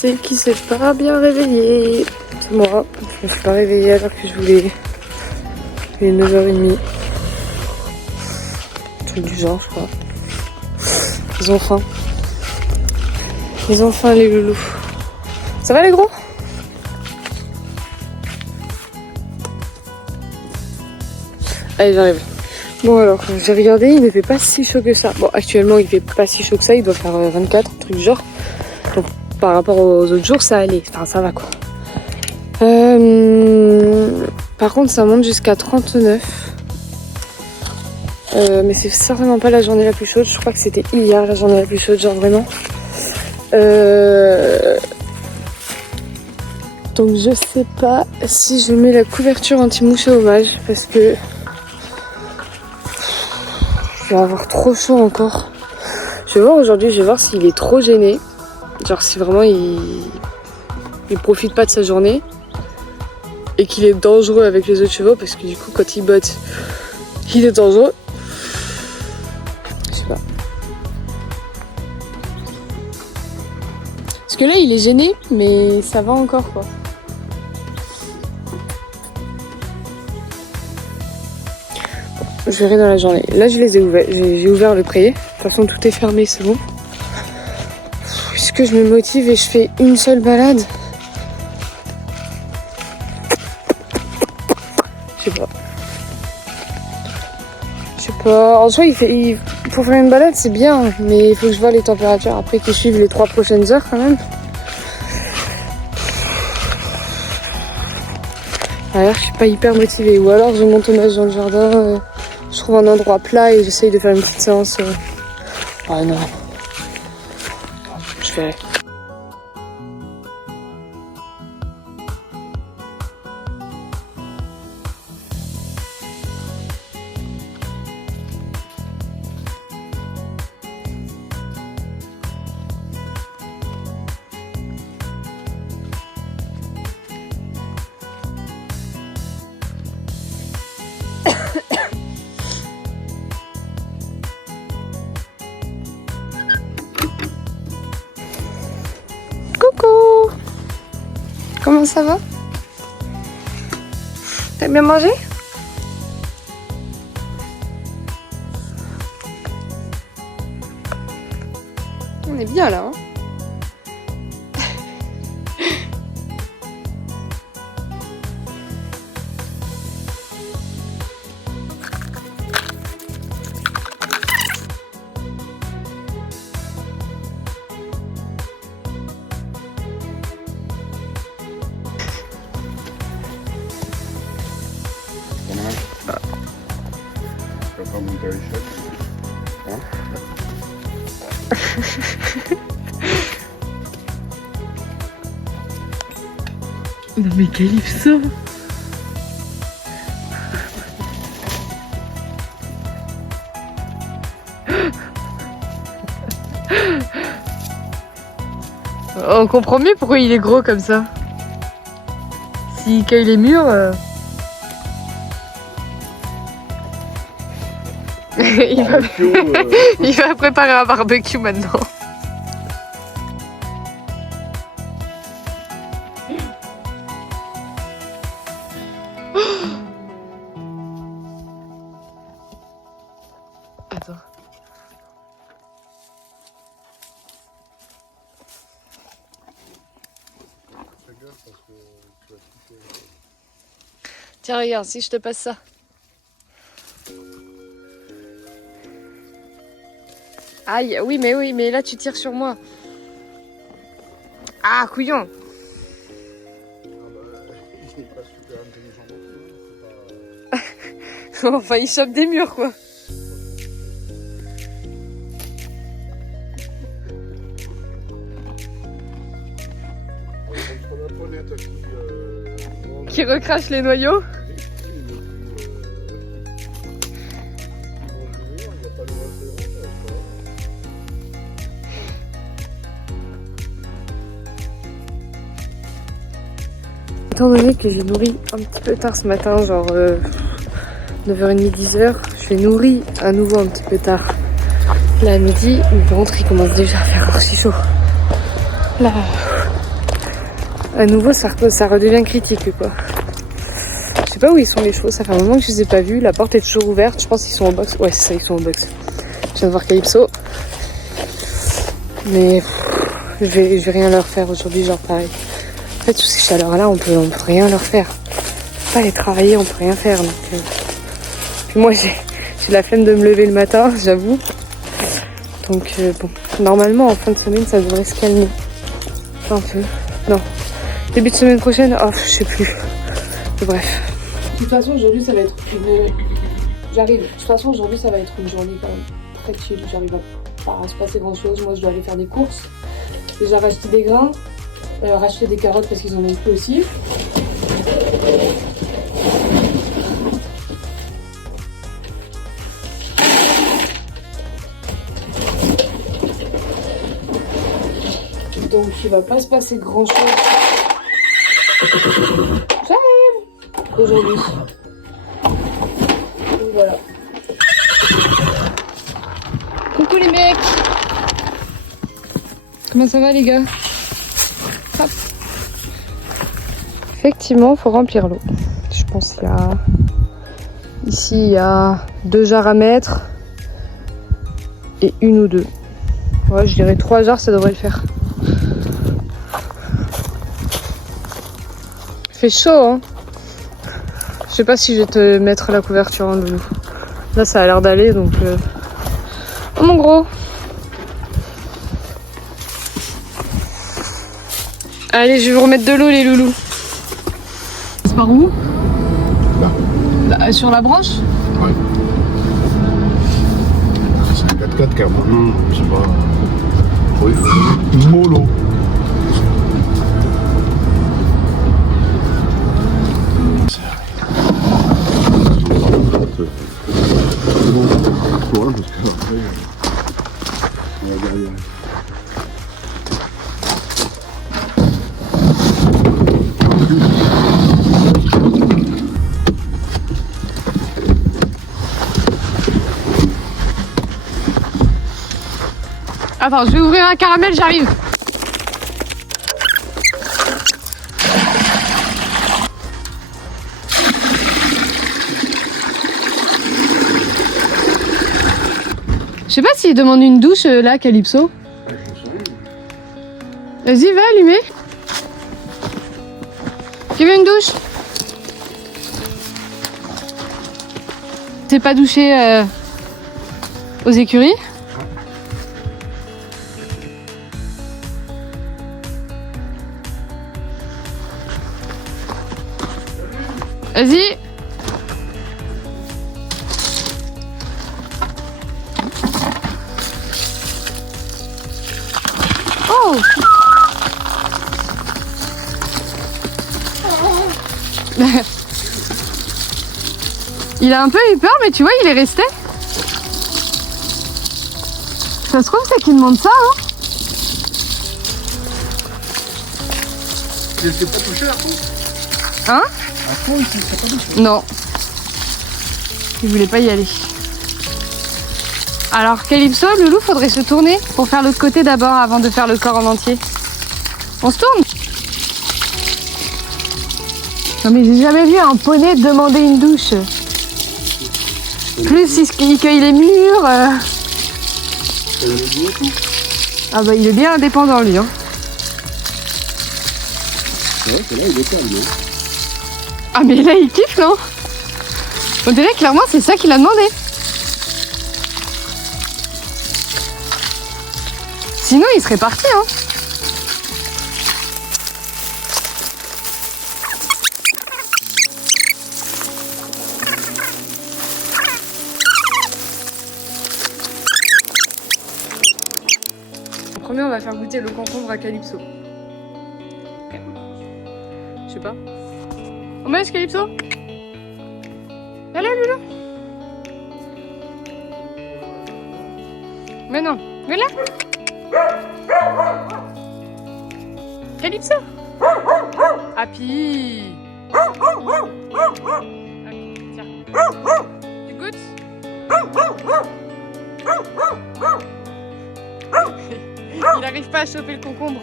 c'est qui s'est pas bien réveillé? C'est moi. Je me suis pas réveillée alors que je voulais. Il est 9h30. Un truc du genre, je crois. Ils ont faim. Ils ont faim, les loulous. Ça va, les gros? Allez, j'arrive. Bon, alors, j'ai regardé, il ne fait pas si chaud que ça. Bon, actuellement, il fait pas si chaud que ça. Il doit faire 24, un truc du genre. Donc, par rapport aux autres jours, ça allait. Enfin, ça va, quoi. Par contre, ça monte jusqu'à 39. Mais c'est certainement pas la journée la plus chaude. Je crois que c'était hier la journée la plus chaude, genre vraiment. Donc je sais pas si je mets la couverture anti-mouche à hommage parce que je vais avoir trop chaud encore. Je vais voir aujourd'hui, je vais voir s'il est trop gêné. Genre si vraiment il profite pas de sa journée et qu'il est dangereux avec les autres chevaux parce que du coup quand il botte, il est dangereux. Je sais pas. Parce que là il est gêné mais ça va encore quoi. Je verrai dans la journée. Là, je les ai ouverts. J'ai ouvert le pré. De toute façon, tout est fermé, c'est bon. Est-ce que je me motive et je fais une seule balade? Je sais pas. Je sais pas. En soi, pour faire une balade, c'est bien. Mais il faut que je vois les températures après qui suivent les 3 prochaines heures quand même. Alors, je suis pas hyper motivée. Ou alors, je monte au nage dans le jardin. Je trouve un endroit plat et j'essaye de faire une petite séance. Ah non. Je verrai. Coucou! Comment ça va? T'as bien mangé? On est bien là, hein? Tu vas pas monter à l'échelle. Hein? Non mais Calypso! On comprend mieux pourquoi il est gros comme ça. S'il cueille les murs... il va préparer un barbecue maintenant. Attends. Tiens, regarde, si je te passe ça. Aïe, oui, mais là tu tires sur moi. Ah, couillon. Il est pas super intelligent non plus. Enfin, il chope des murs, quoi. Qui recrache les noyaux. Étant donné que j'ai nourri un petit peu tard ce matin, genre 9h30, 10h, je l'ai nourri à nouveau un petit peu tard. Là à midi, le ventre il commence déjà à faire archi chaud. Là, À nouveau, ça redevient critique, quoi. Je sais pas où ils sont les chevaux, ça fait un moment que je les ai pas vus. La porte est toujours ouverte, je pense qu'ils sont au box. Ouais, c'est ça, ils sont au box. Je viens de voir Calypso. Mais je vais rien leur faire aujourd'hui, genre pareil. En fait, sous ces chaleurs-là, on peut rien leur faire. On peut pas les travailler, on peut rien faire. Donc, Puis moi, j'ai la flemme de me lever le matin, j'avoue. Donc bon, normalement, en fin de semaine, ça devrait se calmer. Un peu. Non. Début de semaine prochaine, oh, je sais plus. Bref. De toute façon, aujourd'hui, ça va être J'arrive. De toute façon, aujourd'hui, ça va être une journée quand même très chill. J'arrive pas à se passer grand-chose. Moi, je dois aller faire des courses. Déjà racheter des grains. Racheter des carottes parce qu'ils en ont plus aussi. Donc il va pas se passer grand chose. J'arrive aujourd'hui. Donc voilà. Coucou les mecs. Comment ça va les gars? Hop. Effectivement, faut remplir l'eau. Je pense qu'il y a... Ici, il y a 2 jarres à mettre. Et 1 ou 2. Ouais, je dirais 3 jarres, ça devrait le faire. Il fait chaud, hein. Je sais pas si je vais te mettre la couverture en dessous. Là, ça a l'air d'aller, donc... Oh mon gros. Allez, je vais vous remettre de l'eau, les loulous. C'est par où? Là. Sur la branche? Ouais. C'est un 4x4 car maintenant, je sais pas. Oui, mollo. C'est bon, courant parce que après, on va garder. Attends, je vais ouvrir un caramel, j'arrive. Je sais pas s'il demande une douche là, Calypso. Vas-y, va allumer. Tu veux une douche? T'es pas douché aux écuries? Vas-y. Oh. Il a un peu eu peur, mais tu vois, il est resté. Ça se trouve, c'est qu'il demande ça, hein. Il s'est pas touché à fond? Hein? À fond, il s'est pas touché? Non. Il voulait pas y aller. Alors, Calypso, Loulou, faudrait se tourner pour faire l'autre côté d'abord avant de faire le corps en entier. On se tourne? Non mais j'ai jamais vu un poney demander une douche. Plus il cueille les murs. Ah bah il est bien indépendant lui. Hein. Ouais, c'est là, il est calme. Hein. Ah mais là il kiffe non? On dirait clairement c'est ça qu'il a demandé. Sinon il serait parti hein. En premier on va faire goûter le concombre à Calypso. Je sais pas. On mange Calypso? Allez Loulou. Mais non, mais là. Calypso. Happy. Happy, tiens. Tu goûtes? Il n'arrive pas à choper le concombre.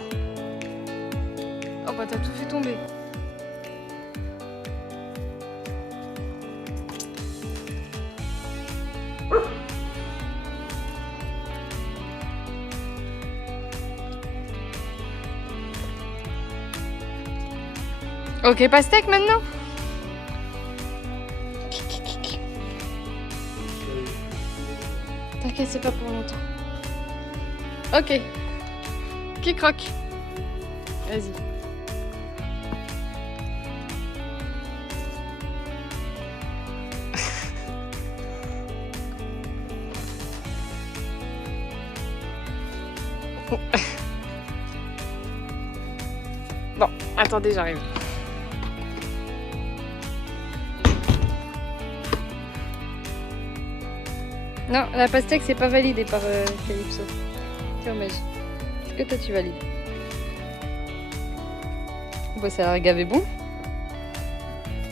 Hop. bah t'as tout fait tomber. Ok, pastèque maintenant. T'inquiète, c'est pas pour longtemps. Ok. Qui croque? Vas-y. Bon, attendez, j'arrive. Non, la pastèque c'est pas validé par Calypso. Tiens, mais est-ce que toi tu valides? Bon, ça a l'air gavé bon.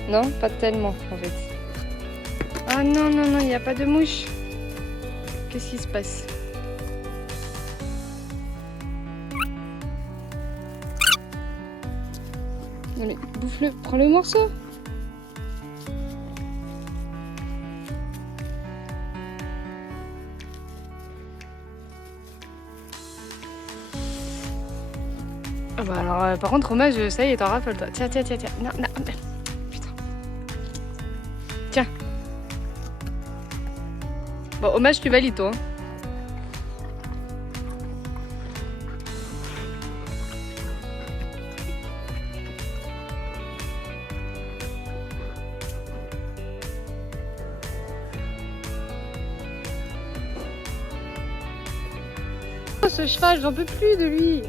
Non, pas tellement en fait. Ah non, non, non, il n'y a pas de mouche. Qu'est-ce qui se passe? Non mais bouffe-le, prends le morceau. Ah bah alors, par contre, Hommage, ça y est, t'en raffole toi. Tiens, tiens, tiens, tiens. Non, non, non. Putain. Tiens. Bon, Hommage, tu valides toi. Hein. Oh, ce cheval, j'en peux plus de lui.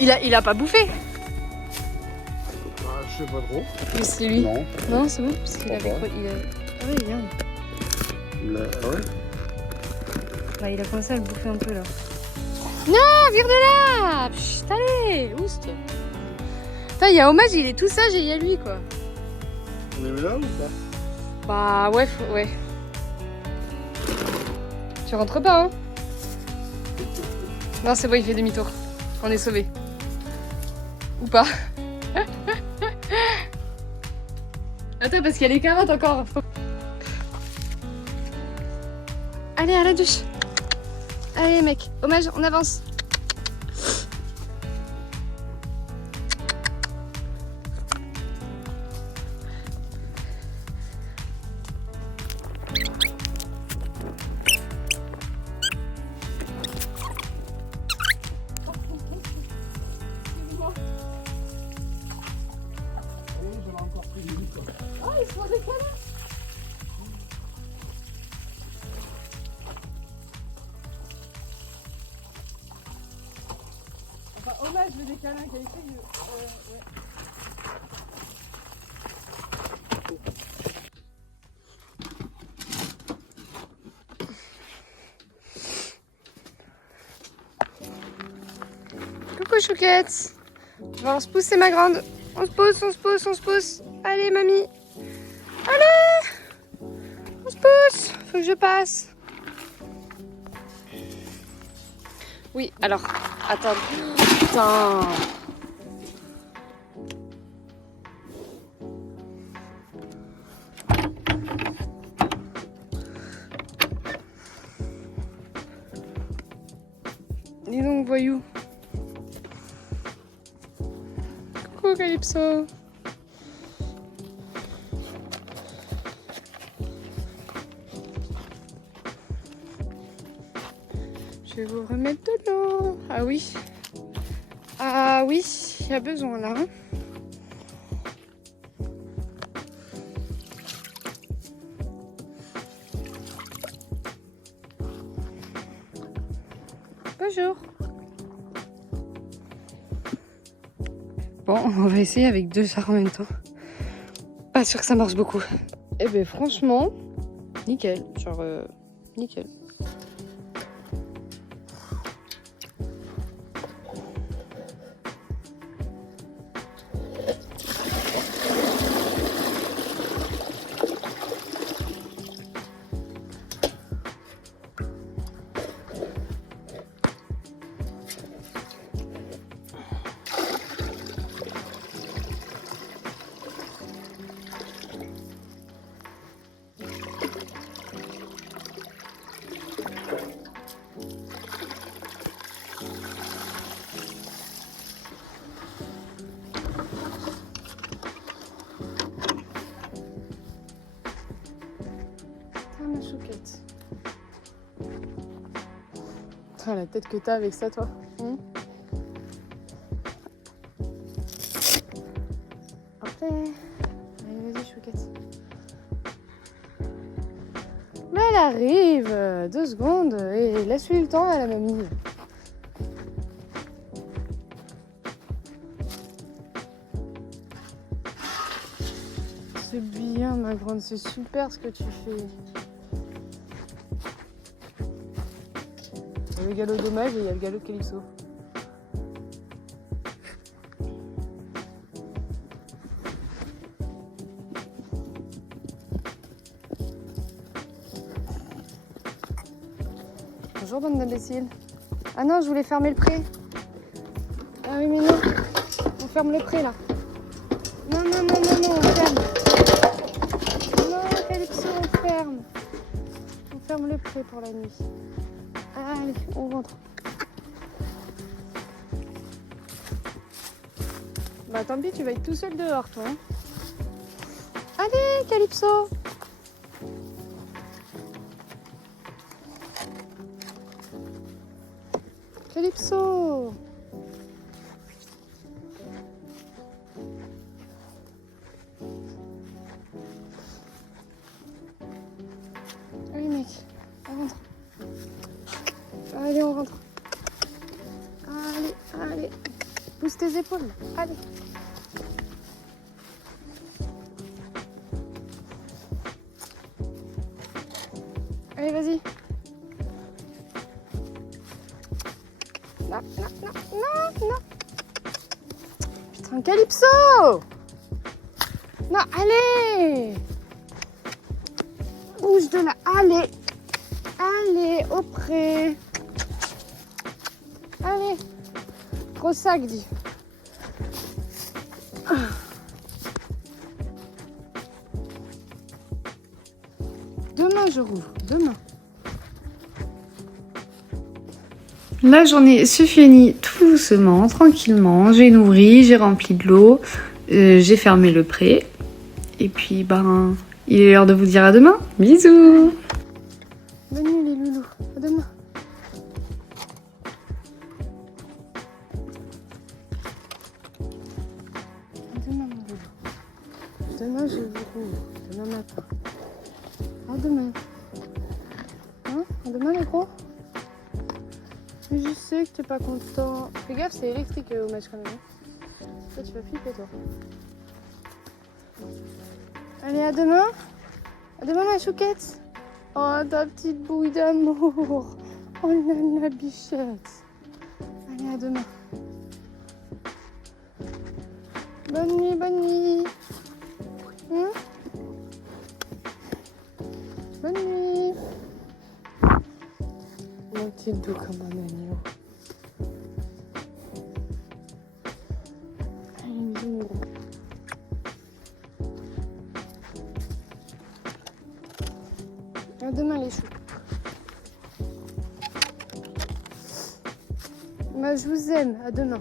Il a pas bouffé. Ah, je sais pas trop. Mais c'est lui. Non. Non, c'est bon, parce qu'il avait quoi? Ah ouais, bien. Ah ouais. Bah, il a commencé à le bouffer un peu là. Non, vire de là. Chut, allez, oust. Putain, il y a Hommage, il est tout sage et il y a lui quoi. On est là ou pas? Bah ouais, ouais. Tu rentres pas, hein? Non, c'est bon, il fait demi-tour. On est sauvés. Ou pas? Attends, parce qu'il y a les carottes encore. Allez, à la douche. Allez, mec. Hommage, on avance. Oh, ils sont décalés. Enfin, Hommage le décalin qui a essayé. Ouais. Coucou chouquette. On se pousse, c'est ma grande. On se pousse, on se pousse, on se pousse. Allez mamie. Allez. On se pousse. Faut que je passe. Oui, alors, attends. Putain. Dis donc, voyou. Coucou, Calypso. Je vais vous remettre de l'eau. Ah oui. Ah oui, il y a besoin là. Hein. Bonjour. Bon, on va essayer avec 2 chars en même temps. Pas sûr que ça marche beaucoup. Eh ben franchement, nickel. Genre, nickel. La tête que t'as avec ça, toi. Ok. Allez, vas-y, chouquette. Mais elle arrive. 2 secondes. Et laisse-lui le temps à la mamie. C'est bien, ma grande. C'est super ce que tu fais. Il y a le galop dommage et il y a le galop calypso. Bonjour, bande d'imbéciles. Ah non, je voulais fermer le pré. Ah oui, mais non. On ferme le pré, là. Non, non, non, non, non, on ferme. Non, Calypso, on ferme. On ferme le pré pour la nuit. Allez, on rentre. Bah tant pis, tu vas être tout seul dehors, toi. Hein. Allez, Calypso. Calypso. Allez, mec, on rentre. Allez, on rentre. Allez, allez. Pousse tes épaules. Allez. Allez, vas-y. Non, non, non, non, non. Putain, Calypso. Non, allez. Bouge de là. Allez. Allez, au pré. Allez. Gros sac, dis. Demain, je rouvre. Demain. La journée se finit tout doucement, tranquillement. J'ai nourri, j'ai rempli de l'eau, j'ai fermé le pré. Et puis, ben, il est l'heure de vous dire à demain. Bisous. Bonne nuit les loulous. À demain. À demain, mon loulou. Demain, je vous rouvre. Demain matin. À demain. Hein? À demain, les gros? Mais je sais que t'es pas content. Fais gaffe, c'est électrique au match quand même. Toi, tu vas flipper, toi. Allez, à demain. À demain, ma chouquette. Oh, ta petite bouille d'amour. Oh là, la bichette. Allez, à demain. Bonne nuit, bonne nuit. Bonne nuit. Mon petit doux comme un agneau. Allez, bisous. À demain les choux. Bah, je vous aime. À demain.